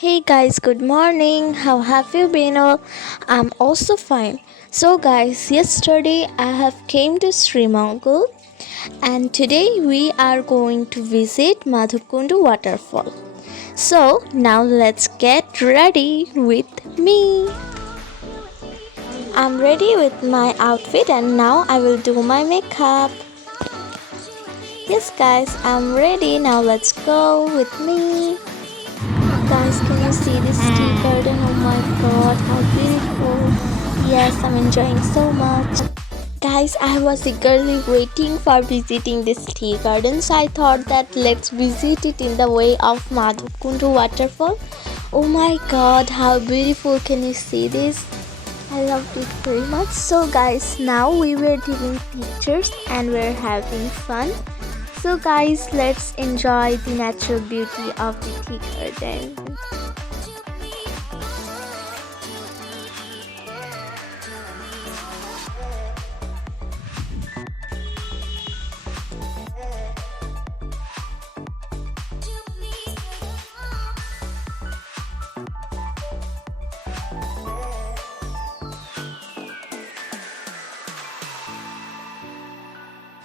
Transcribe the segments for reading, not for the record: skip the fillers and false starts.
Hey guys, good morning. How have you been all? I'm also fine. So guys, yesterday I have came to Sreemangal and today we are going to visit Madhukundu waterfall. So now let's get ready with me. I'm ready with my outfit and now I will do my makeup. Yes guys, I'm ready. Now let's go with me. Guys, can you see this tea garden? Oh my god, how beautiful. Yes, I'm enjoying so much. Guys, I was eagerly waiting for visiting this tea garden, so I thought that let's visit it in the way of Madhukundu waterfall. Oh my god, how beautiful. Can you see this? I loved it very much. So guys, now we were taking pictures and we're having fun. So guys, let's enjoy the natural beauty of the tea garden.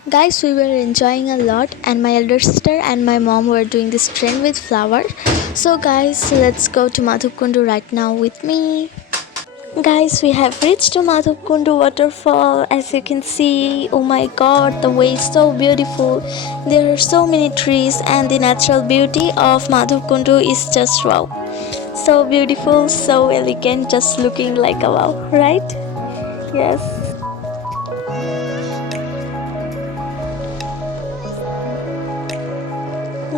Guys, we were enjoying a lot and my elder sister and my mom were doing this trend with flowers. So guys, let's go to Madhukundu right now with me. Guys, we have reached to Madhukundu waterfall. As you can see, oh my god, the way is so beautiful. There are so many trees and the natural beauty of Madhukundu is just wow. So beautiful, so elegant, just looking like a wow, right? Yes.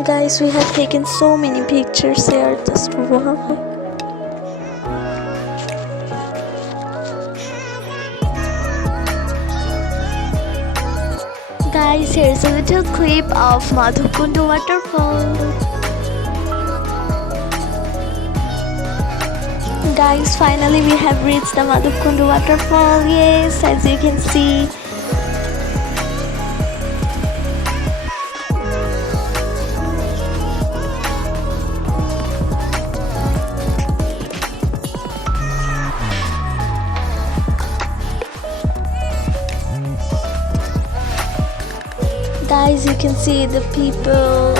Guys, we have taken so many pictures here, just wow. Guys, here's a little clip of Madhukundu waterfall. Guys, finally we have reached the Madhukundu waterfall. Yes, as you can see. Guys, you can see the people,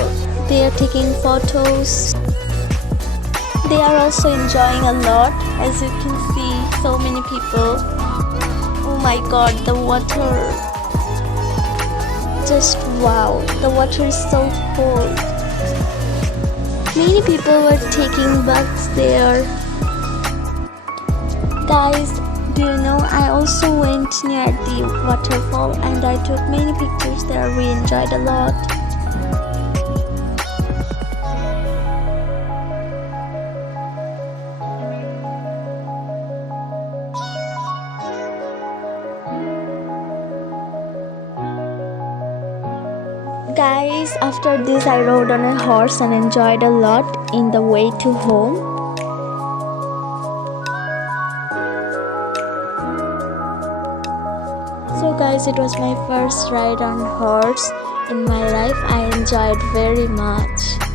they are taking photos. They are also enjoying a lot. As you can see, so many people. Oh my god, the water, just wow, the water is so cold. Many people were taking baths there. Guys, do you know, I also went near the waterfall and I took many pictures there. We enjoyed a lot. Guys, after this I rode on a horse and enjoyed a lot in the way to home. So guys, it was my first ride on horse in my life. I enjoyed very much.